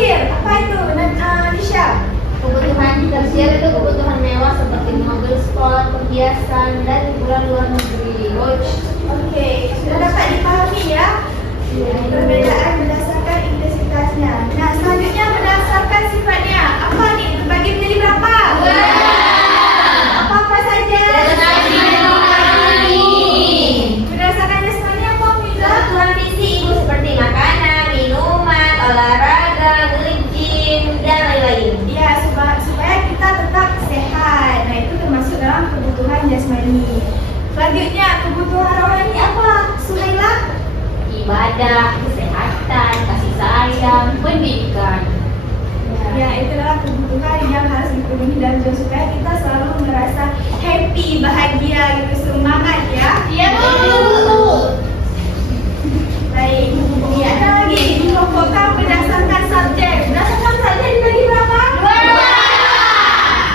terakhir, apa itu? Nisha? Kebutuhan tersier itu kebutuhan mewah seperti mobil sport, perhiasan, dan liburan luar negeri. Oke, sudah dapat dipahami ya? Perbedaan berdasarkan intensitasnya. Nah, selanjutnya berdasarkan sifatnya. Apa nih? Terbagi menjadi berapa? Apa-apa saja? Berdasarkan jasmani apa, Miza? Kebutuhan fisik ibu seperti makanan, minuman, olahraga, nge-gym, dan lain-lain. Ya, supaya kita tetap sehat. Nah, itu termasuk dalam kebutuhan jasmani. Selanjutnya, kebutuhan rohani apa? Suhaila? Ibadah, kesehatan, kasih sayang, pendidikan. Ya, itu adalah kebutuhan yang harus dipenuhi dalam hidup supaya kita selalu merasa happy, bahagia, gitu, semangat ya. Iya, Bu. Baik, ini ada lagi dikelompokkan berdasarkan subjek. Berdasarkan subjek dibagi berapa?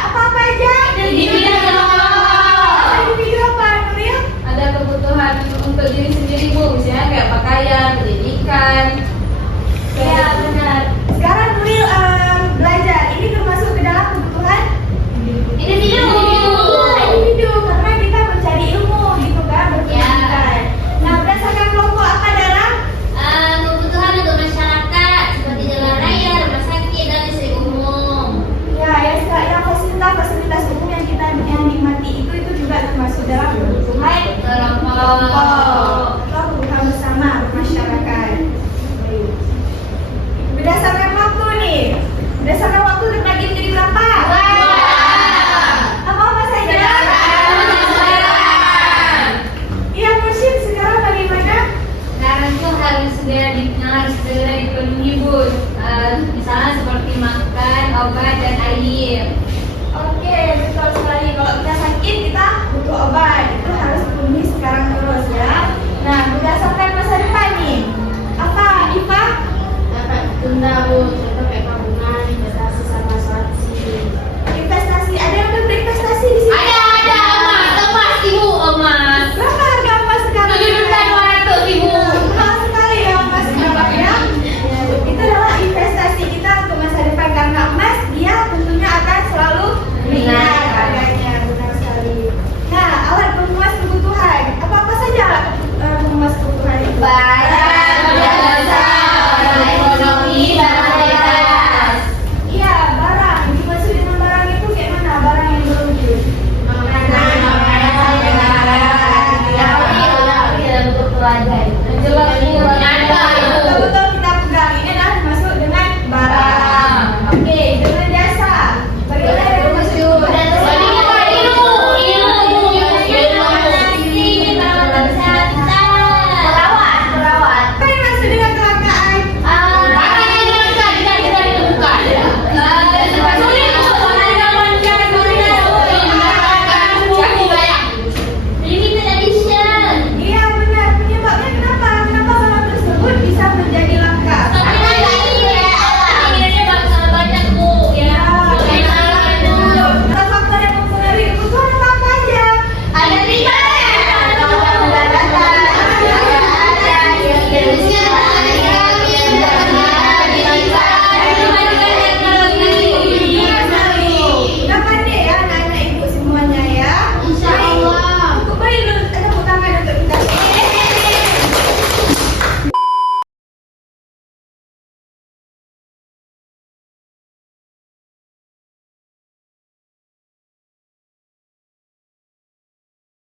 Apa-apa aja? Individu apa, Nuril? Ada kebutuhan untuk diri sendiri, Bu, misalnya kayak pakaian, pendidikan. Ya, benar. Sekarang Nuril belajar. Ini termasuk ke dalam kebutuhan Individu. individu, karena kita mencari ilmu gitu kan, berpendidikan. Nah, berdasarkan kelompok apa, Dara? Kebutuhan untuk masyarakat seperti jalan raya, rumah sakit, dan listrik umum. Ya, yang fasilitas umum yang nikmati itu juga termasuk dalam kebutuhan kelompok atau kebutuhan bersama masyarakat. Baik. Berdasarkan waktu nih, berdasarkan waktu terbagi menjadi berapa? Apa saja? Iya, Mursyid, sekarang bagaimana? Sekarang tuh harus segera dipenuhi, Bu. Misalnya seperti makan, obat, dan air. Oke, betul sekali. Kalau kita sakit, kita butuh obat.